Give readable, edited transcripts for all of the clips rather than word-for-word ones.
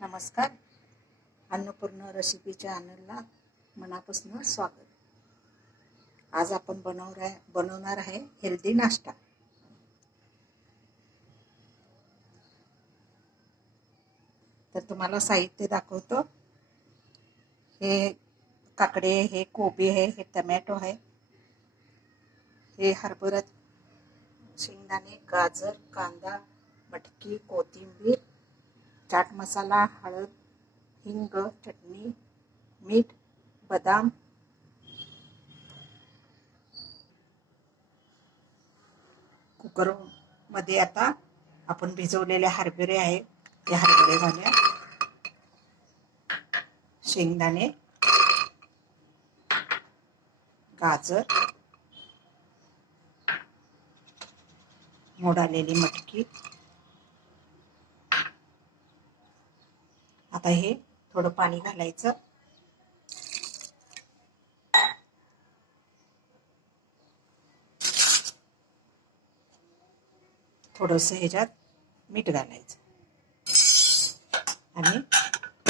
नमस्कार. अन्नपूर्ण रेसिपी चॅनलला मनापासून स्वागत. आज आपण बनवणार आहे हेल्दी नाश्ता. तर तुम्हाला साहित्य दाखवतो. हे काकडे, हे कोबी आहे, हे टमॅटो आहे, हे हरभरा, शेंगदाणे, गाजर, कांदा, मटकी, कोथिंबीर, चाट मसाला, हळद, हिंग, चटणी, मीठ, बदाम, कुकर मध्ये आता आपण भिजवलेले हरभरे आहे, ते हरभरे घालूया, शेंगदाणे, गाजर, मोड आलेली मटकी. आता हे थोडं पाणी घालायचं. थोडंसं ह्याच्यात मीठ घालायचं आणि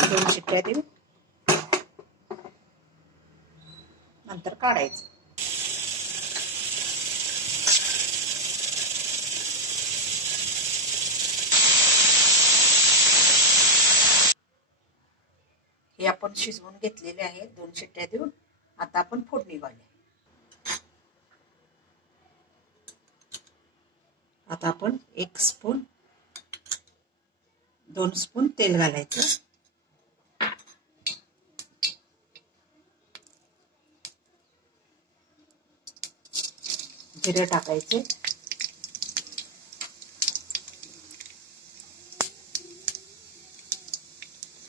2 शिट्ट्या देऊन नंतर काढायचं. हे आपण शिजवून घेतलेले आहे 2 शिट्ट्या देऊन. आता आपण फोडणी घालूया. आता आपण 1 स्पून 2 स्पून तेल घालायचं. जिरे टाकायचे,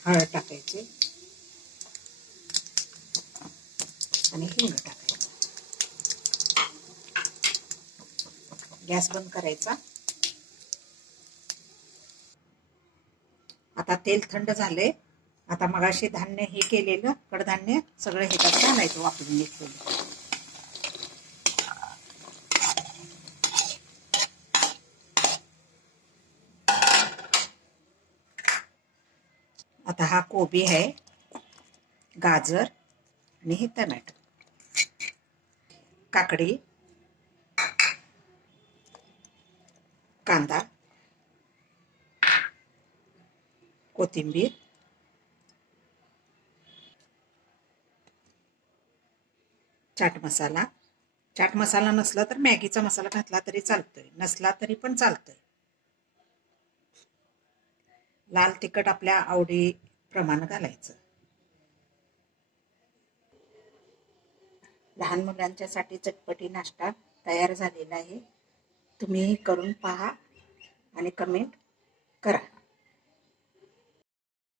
हळद टाकायचे आणि हिंग टाकायचं. गॅस बंद करायचा. आता तेल थंड झाले. आता मगाशी धान्य हे केलेलं कडधान्य सगळं ह्याच्यात घालायचं, वापरून घेतलेलं. आता हा कोबी आहे, गाजर आणि हे टमॅटो, काकडी, कांदा, कोथिंबीर, चाट मसाला. चाट मसाला नसला तर मॅगीचा मसाला घातला तरी चालतोय, नसला तरी पण चालतोय. लाल तिखट आपल्या आवडीप्रमाणे घालायचं. लहान मुलांच्यासाठी चटपटी नाश्ता तयार झालेला आहे. तुम्ही करून पहा आणि कमेंट करा.